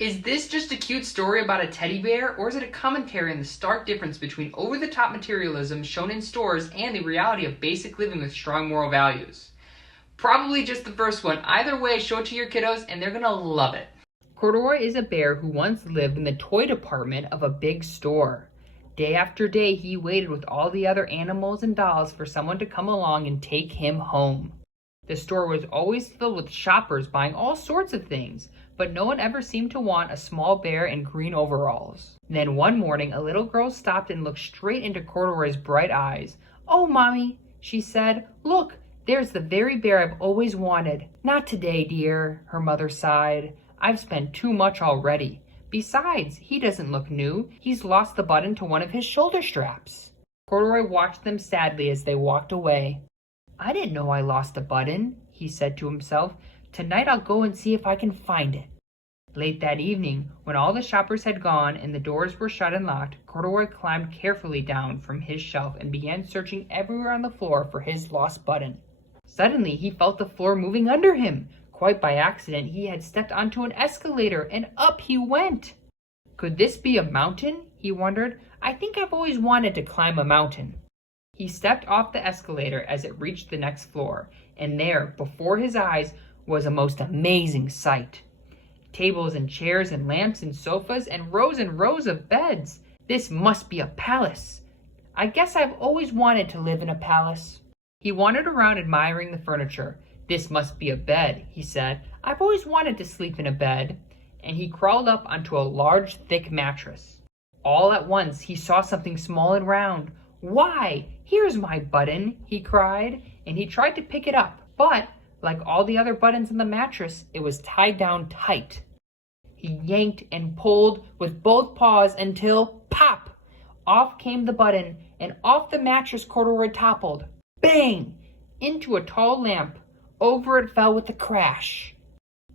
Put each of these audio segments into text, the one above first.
Is this just a cute story about a teddy bear, or is it a commentary on the stark difference between over-the-top materialism shown in stores and the reality of basic living with strong moral values? Probably just the first one. Either way, show it to your kiddos and they're gonna love it. Corduroy is a bear who once lived in the toy department of a big store. Day after day, he waited with all the other animals and dolls for someone to come along and take him home. The store was always filled with shoppers buying all sorts of things, but no one ever seemed to want a small bear in green overalls. Then one morning, a little girl stopped and looked straight into Corduroy's bright eyes. "Oh, Mommy," she said, "look, there's the very bear I've always wanted." "Not today, dear," her mother sighed. "I've spent too much already. Besides, he doesn't look new. He's lost the button to one of his shoulder straps." Corduroy watched them sadly as they walked away. "I didn't know I lost a button," he said to himself. "Tonight I'll go and see if I can find it." Late that evening, when all the shoppers had gone and the doors were shut and locked, Corduroy climbed carefully down from his shelf and began searching everywhere on the floor for his lost button. Suddenly, he felt the floor moving under him. Quite by accident, he had stepped onto an escalator, and up he went. Could this be a mountain? He wondered. I think I've always wanted to climb a mountain. He stepped off the escalator as it reached the next floor, and there, before his eyes, was a most amazing sight. Tables and chairs and lamps and sofas and rows of beds. This must be a palace. I guess I've always wanted to live in a palace. He wandered around admiring the furniture. This must be a bed, he said. I've always wanted to sleep in a bed. And he crawled up onto a large, thick mattress. All at once, he saw something small and round. Why, here's my button, he cried, and he tried to pick it up, but, like all the other buttons on the mattress, it was tied down tight. He yanked and pulled with both paws until, pop! Off came the button, and off the mattress Corduroy toppled. Bang! Into a tall lamp. Over it fell with a crash.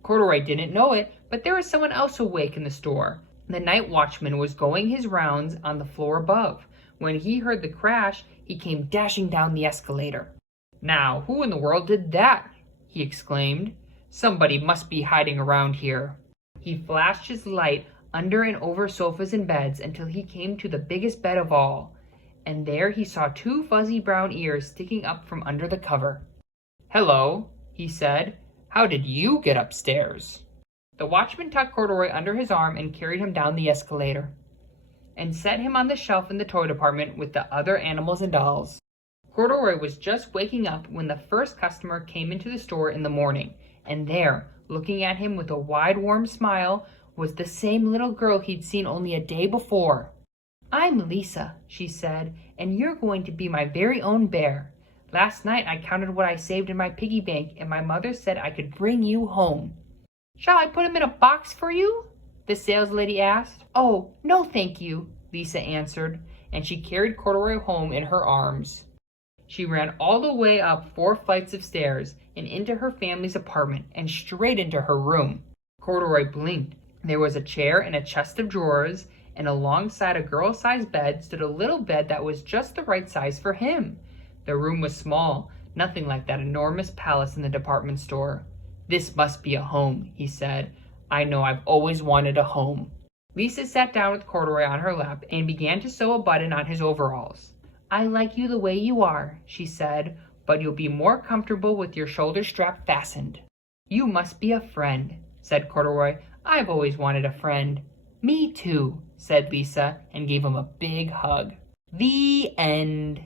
Corduroy didn't know it, but there was someone else awake in the store. The night watchman was going his rounds on the floor above. When he heard the crash, he came dashing down the escalator. Now, who in the world did that? He exclaimed. Somebody must be hiding around here. He flashed his light under and over sofas and beds until he came to the biggest bed of all. And there he saw two fuzzy brown ears sticking up from under the cover. Hello, he said. How did you get upstairs? The watchman tucked Corduroy under his arm and carried him down the escalator, and set him on the shelf in the toy department with the other animals and dolls. Corduroy was just waking up when the first customer came into the store in the morning, and there, looking at him with a wide, warm smile, was the same little girl he'd seen only a day before. I'm Lisa, she said, and you're going to be my very own bear. Last night I counted what I saved in my piggy bank, and my mother said I could bring you home. Shall I put him in a box for you? The saleslady asked. Oh, no thank you, Lisa answered, and she carried Corduroy home in her arms. She ran all the way up 4 flights of stairs and into her family's apartment and straight into her room. Corduroy blinked. There was a chair and a chest of drawers, and alongside a girl-sized bed stood a little bed that was just the right size for him. The room was small, nothing like that enormous palace in the department store. This must be a home, he said. I know I've always wanted a home. Lisa sat down with Corduroy on her lap and began to sew a button on his overalls. I like you the way you are, she said, but you'll be more comfortable with your shoulder strap fastened. You must be a friend, said Corduroy. I've always wanted a friend. Me too, said Lisa, and gave him a big hug. The end.